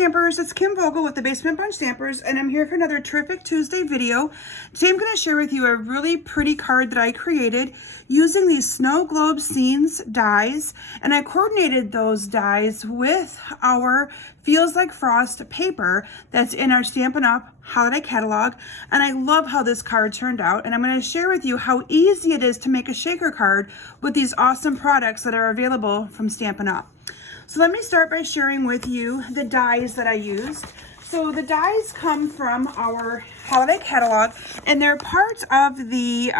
Stampers, it's Kim Vogel with the Basement Bunch Stampers, and I'm here for another terrific Tuesday video. Today I'm going to share with you a really pretty card that I created using these snow globe scenes dies, and I coordinated those dies with our Feels Like Frost paper that's in our Stampin' Up holiday catalog, and I love how this card turned out, and I'm going to share with you how easy it is to make a shaker card with these awesome products that are available from Stampin' Up. So let me start by sharing with you the dies that I used. So the dies come from our holiday catalog, and they're part of the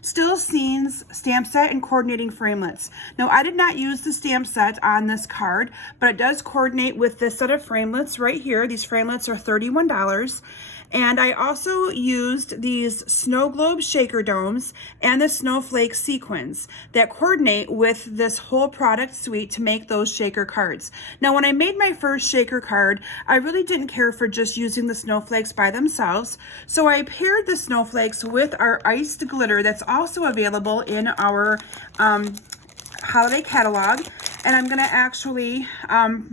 Still Scenes stamp set and coordinating framelits. Now, I did not use the stamp set on this card, but it does coordinate with this set of framelits right here. These framelits are $31. And I also used these snow globe shaker domes and the snowflake sequins that coordinate with this whole product suite to make those shaker cards. Now, when I made my first shaker card, I really didn't care for just using the snowflakes by themselves. So I paired the snowflakes with our iced glitter that's also available in our holiday catalog. And I'm gonna actually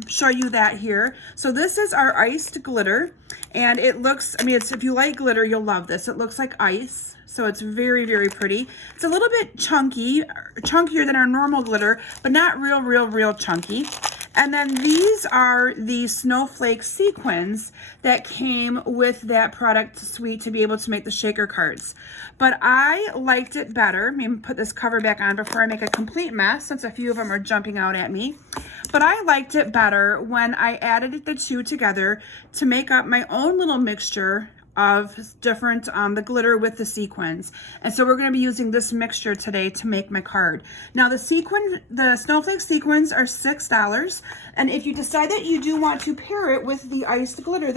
show you that here. So this is our iced glitter, and it looks, I mean, if you like glitter, you'll love this. It looks like ice, so it's very, very pretty. It's a little bit chunky, chunkier than our normal glitter, but not real chunky. And then these are the snowflake sequins that came with that product suite to be able to make the shaker cards. But I liked it better. Let me put this cover back on before I make a complete mess, since a few of them are jumping out at me. But I liked it better when I added the two together to make up my own little mixture of different, the glitter with the sequins. And so we're going to be using this mixture today to make my card. Now the snowflake sequins are $6. And if you decide that you do want to pair it with the iced glitter is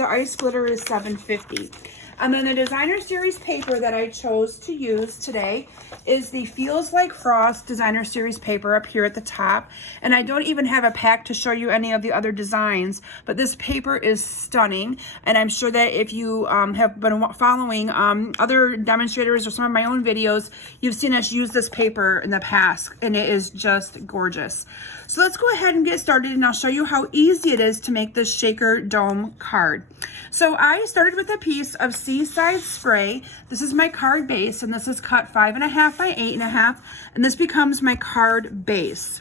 $7.50. And then the designer series paper that I chose to use today is the Feels Like Frost designer series paper up here at the top. And I don't even have a pack to show you any of the other designs, but this paper is stunning. And I'm sure that if you have been following other demonstrators or some of my own videos, you've seen us use this paper in the past, and it is just gorgeous. So let's go ahead and get started, and I'll show you how easy it is to make this shaker dome card. So I started with a piece of Seaside Spray. This is my card base, and this is cut 5.5 by 8.5, and this becomes my card base.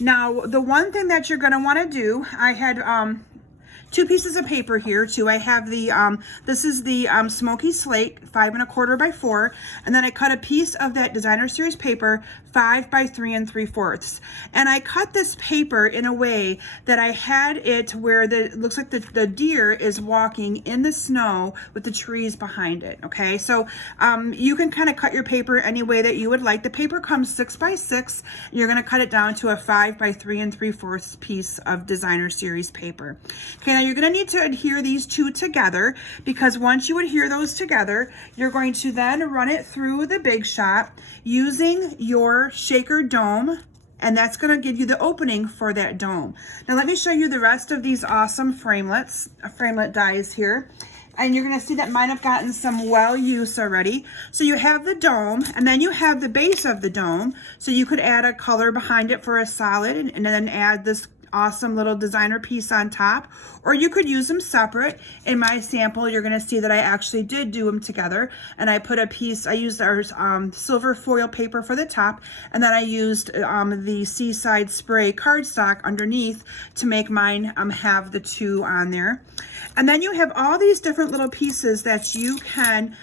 Now, the one thing that you're going to want to do, I had two pieces of paper here too. I have the this is the Smoky Slate 5 1/4 by 4, and then I cut a piece of that designer series paper 5 by 3 3/4, and I cut this paper in a way that I had it where it looks like the deer is walking in the snow with the trees behind it. Okay, so you can kind of cut your paper any way that you would like. The paper comes 6 by 6. You're going to cut it down to a 5 by 3 3/4 piece of designer series paper. Okay, now you're going to need to adhere these two together, because once you adhere those together, you're going to then run it through the Big Shot using your shaker dome, and that's going to give you the opening for that dome. Now let me show you the rest of these awesome framelit dies here. And you're going to see that mine have gotten some well use already. So you have the dome, and then you have the base of the dome. So you could add a color behind it for a solid, and then add this awesome little designer piece on top, or you could use them separate. In my sample, you're going to see that I actually did do them together, and I put a piece, I used our silver foil paper for the top, and then I used the Seaside Spray cardstock underneath to make mine have the two on there. And then you have all these different little pieces that you can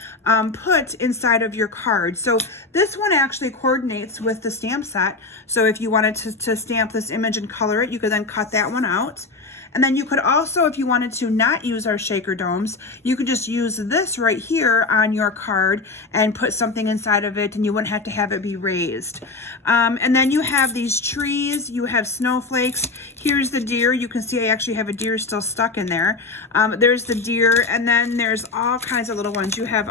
put inside of your card. So this one actually coordinates with the stamp set. So if you wanted to stamp this image and color it, you could then cut that one out. And then you could also, if you wanted to not use our shaker domes, you could just use this right here on your card and put something inside of it, and you wouldn't have to have it be raised. And then you have these trees, you have snowflakes. Here's the deer. You can see I actually have a deer still stuck in there. There's the deer, and then there's all kinds of little ones. You have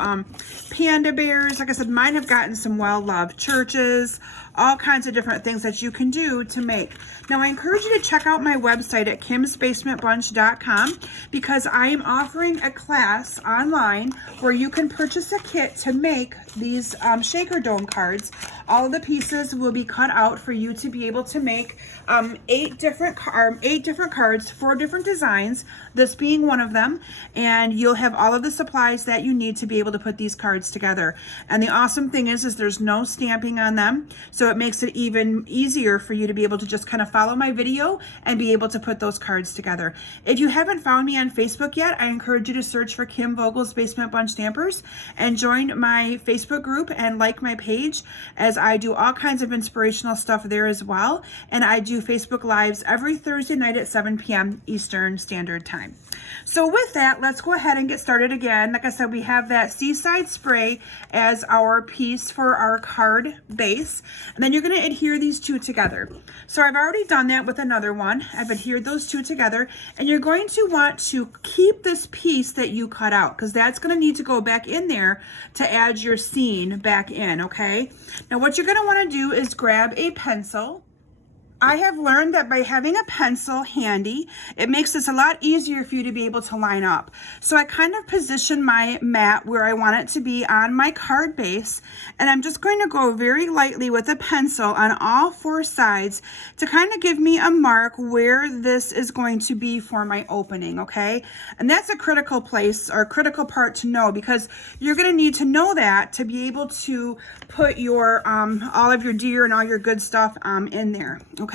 panda bears. Like I said, mine have gotten some well-loved churches, all kinds of different things that you can do to make. Now I encourage you to check out my website at kimsbasementbunch.com because I am offering a class online where you can purchase a kit to make these shaker dome cards. All of the pieces will be cut out for you to be able to make 8 different cards, 4 different designs, this being one of them, and you'll have all of the supplies that you need to be able to put these cards together. And the awesome thing is there's no stamping on them, so it makes it even easier for you to be able to just kind of follow my video and be able to put those cards together. If you haven't found me on Facebook yet, I encourage you to search for Kim Vogel's Basement Bunch Stampers and join my Facebook group and like my page, as I do all kinds of inspirational stuff there as well. And I do Facebook Lives every Thursday night at 7 p.m. Eastern Standard Time. So with that, let's go ahead and get started again. Like I said, we have that Seaside Spray as our piece for our card base. And then you're going to adhere these 2 together. So I've already done that with another one. I've adhered those 2 together. And you're going to want to keep this piece that you cut out, because that's going to need to go back in there to add your scene back in, okay? Now what you're going to want to do is grab a pencil. I have learned that by having a pencil handy, it makes this a lot easier for you to be able to line up. So I kind of position my mat where I want it to be on my card base, and I'm just going to go very lightly with a pencil on all 4 sides to kind of give me a mark where this is going to be for my opening, okay? And that's a critical place or critical part to know, because you're going to need to know that to be able to put your all of your deer and all your good stuff in there, okay?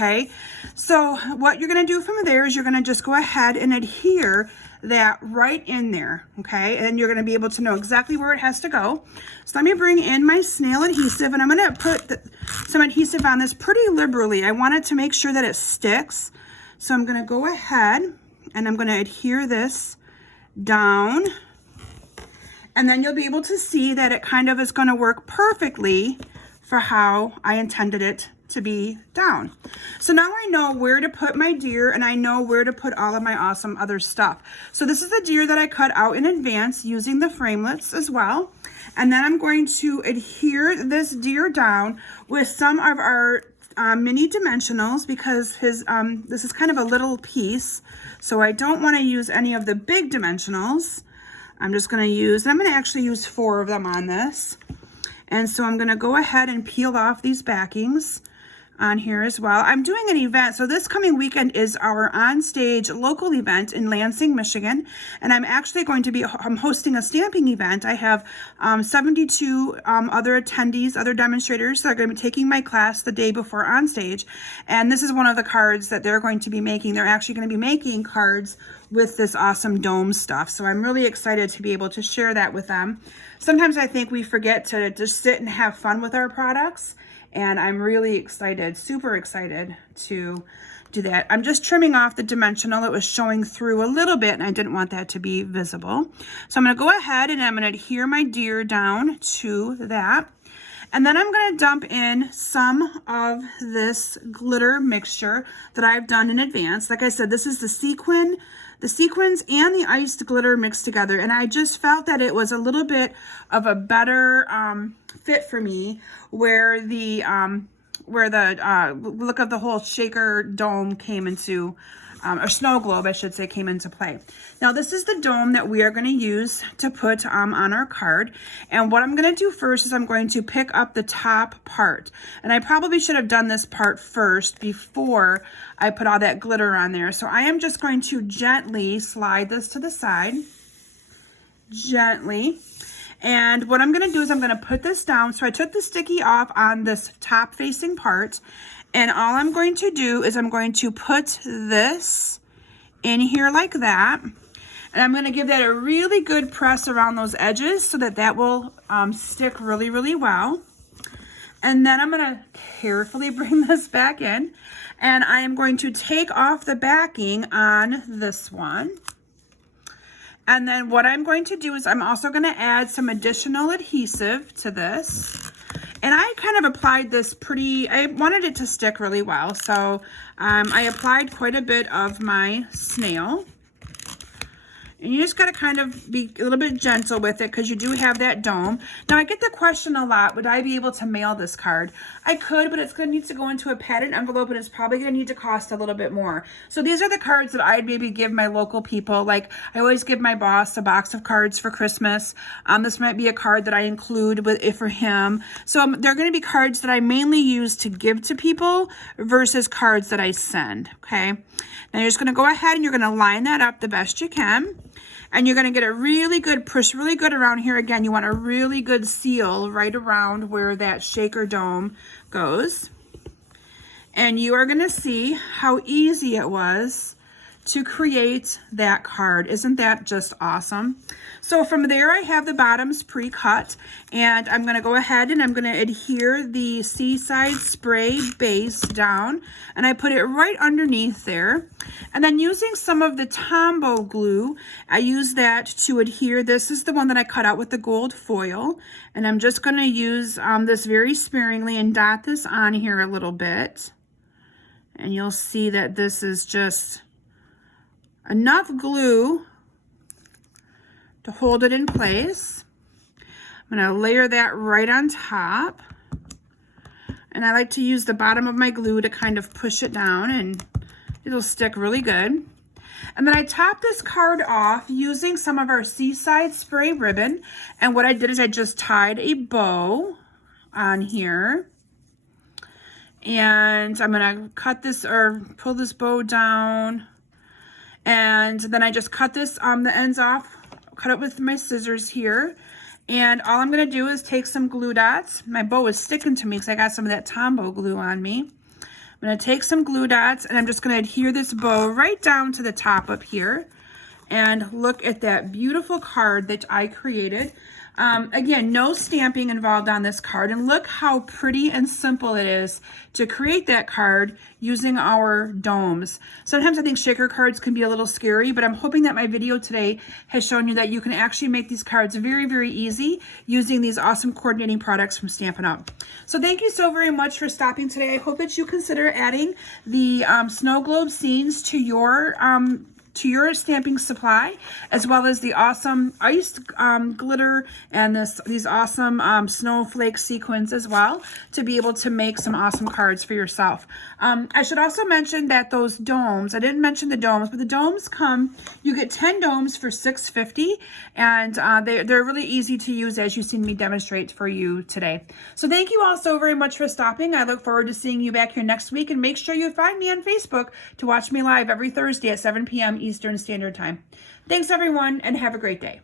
So what you're going to do from there is you're going to just go ahead and adhere that right in there, okay? And you're going to be able to know exactly where it has to go. So let me bring in my snail adhesive, and I'm going to put some adhesive on this pretty liberally. I want it to make sure that it sticks. So I'm going to go ahead and I'm going to adhere this down. And then you'll be able to see that it kind of is going to work perfectly for how I intended it to be down. So now I know where to put my deer, and I know where to put all of my awesome other stuff. So this is the deer that I cut out in advance using the Framelits as well. And then I'm going to adhere this deer down with some of our mini dimensionals, because this is kind of a little piece. So I don't want to use any of the big dimensionals. I'm just going to use, and I'm going to actually use 4 of them on this. And so I'm going to go ahead and peel off these backings on here as well. I'm doing an event, so this coming weekend is our on-stage local event in Lansing, Michigan, and I'm actually going to be hosting a stamping event. I have 72 other attendees, other demonstrators that are going to be taking my class the day before on stage, and this is one of the cards that they're going to be making. They're actually going to be making cards with this awesome dome stuff, so I'm really excited to be able to share that with them. Sometimes I think we forget to just sit and have fun with our products, and I'm really excited, super excited to do that. I'm just trimming off the dimensional. It was showing through a little bit, and I didn't want that to be visible. So I'm going to go ahead and I'm going to adhere my deer down to that. And then I'm going to dump in some of this glitter mixture that I've done in advance. Like I said, this is the sequins and the iced glitter mixed together. And I just felt that it was a little bit of a better fit for me, where the look of the whole shaker dome came into, or snow globe, I should say, came into play. Now this is the dome that we are going to use to put on our card. And what I'm going to do first is I'm going to pick up the top part. And I probably should have done this part first before I put all that glitter on there. So I am just going to gently slide this to the side, gently. And what I'm going to do is I'm going to put this down. So I took the sticky off on this top facing part, and all I'm going to do is I'm going to put this in here like that. And I'm going to give that a really good press around those edges so that that will stick really, really well. And then I'm going to carefully bring this back in, and I am going to take off the backing on this one. And then what I'm going to do is I'm also going to add some additional adhesive to this. And I kind of applied this I wanted it to stick really well. So I applied quite a bit of my snail. And you just got to kind of be a little bit gentle with it because you do have that dome. Now, I get the question a lot, would I be able to mail this card? I could, but it's going to need to go into a padded envelope, and it's probably going to need to cost a little bit more. So these are the cards that I'd maybe give my local people. Like, I always give my boss a box of cards for Christmas. This might be a card that I include for him. So they're going to be cards that I mainly use to give to people versus cards that I send, okay? Now, you're just going to go ahead and you're going to line that up the best you can. And you're going to get a really good push, really good around here. Again, you want a really good seal right around where that shaker dome goes. And you are going to see how easy it was to create that card. Isn't that just awesome? So from there, I have the bottoms pre-cut, and I'm going to go ahead and I'm going to adhere the Seaside Spray base down, and I put it right underneath there. And then using some of the Tombow glue, I use that to adhere. This is the one that I cut out with the gold foil, and I'm just going to use this very sparingly and dot this on here a little bit. And you'll see that this is just enough glue to hold it in place. I'm going to layer that right on top. And I like to use the bottom of my glue to kind of push it down, and it'll stick really good. And then I top this card off using some of our Seaside Spray ribbon. And what I did is I just tied a bow on here. And I'm going to cut this or pull this bow down. And then I just cut this the ends off, cut it with my scissors here. And all I'm going to do is take some glue dots. My bow is sticking to me because I got some of that Tombow glue on me. I'm going to take some glue dots, and I'm just going to adhere this bow right down to the top up here. And look at that beautiful card that I created. Again, no stamping involved on this card, and look how pretty and simple it is to create that card using our domes. Sometimes I think shaker cards can be a little scary, but I'm hoping that my video today has shown you that you can actually make these cards very, very easy using these awesome coordinating products from Stampin' Up. So thank you so very much for stopping today. I hope that you consider adding the snow globe scenes to your stamping supply, as well as the awesome ice glitter and these awesome snowflake sequins as well, to be able to make some awesome cards for yourself. I should also mention that those domes, I didn't mention the domes, but the domes you get 10 domes for $6.50, and they're really easy to use, as you've seen me demonstrate for you today. So thank you all so very much for stopping. I look forward to seeing you back here next week, and make sure you find me on Facebook to watch me live every Thursday at 7 p.m. Eastern Standard Time. Thanks, everyone, and have a great day.